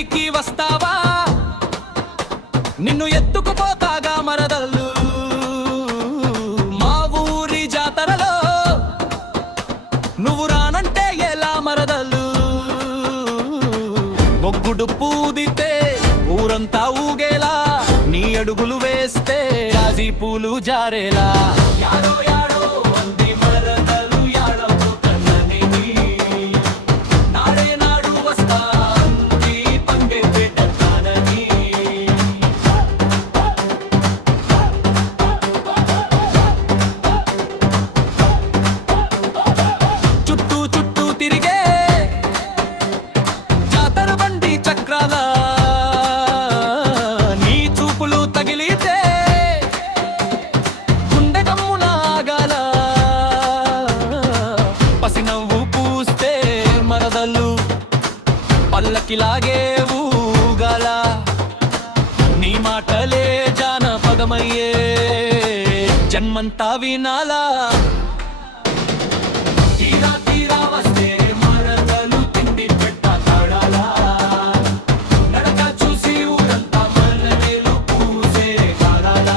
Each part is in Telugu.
ఇంటికి వస్తావా నిన్ను ఎత్తుకుపోతాగా మరదలు మా ఊరి జాతరలో నువ్వు రానంటే ఎలా మరదలు మొగ్గుడు పూదితే ఊరంతా ఊగేలా నీ అడుగులు వేస్తే రాజీ పూలు జారేలా యాడో యాడో అంది మరదలు యాడో కన్నని నాడే నాడు వస్తా అంది పంగే పెట్టానని చుట్టూ చుట్టూ తిరిగే జాతర బండి చక్రాల నీ చూపులు తగిలితే గుండె కమ్మున ఆగాల పసినవ్వు పూస్తే మరదలు పల్లకిలాగే ఊగాల నీ మాటలే జానపదమయ్యే జన్మంతా వినాలా తీరా తీరా వస్తే మరదలు తిండి పెట్ట తాడాలా నడక చూసి ఊరంతా మల్లెలు పూసే కాలాలా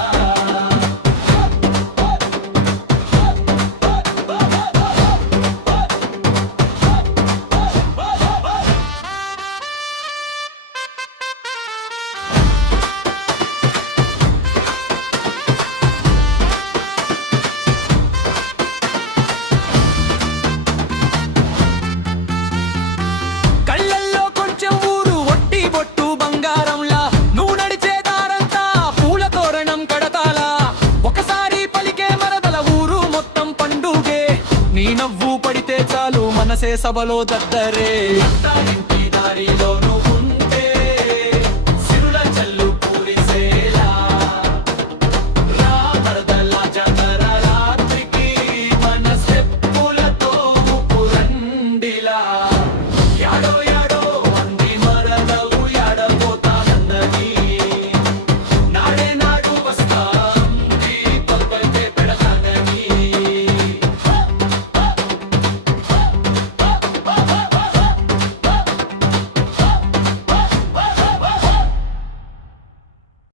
కళ్ళల్లో కొంచెం ఊరు ఒట్టి బొట్టు బంగారంలా నువ్వు నడిచే దారంతా పూల తోరణం కడతాలా ఒకసారి పలికే మరదల ఊరు మొత్తం పండుగే నీ నవ్వు పడితే చాలు మనసే సభలో దద్దరే ఇంటి దారిలో నువ్వు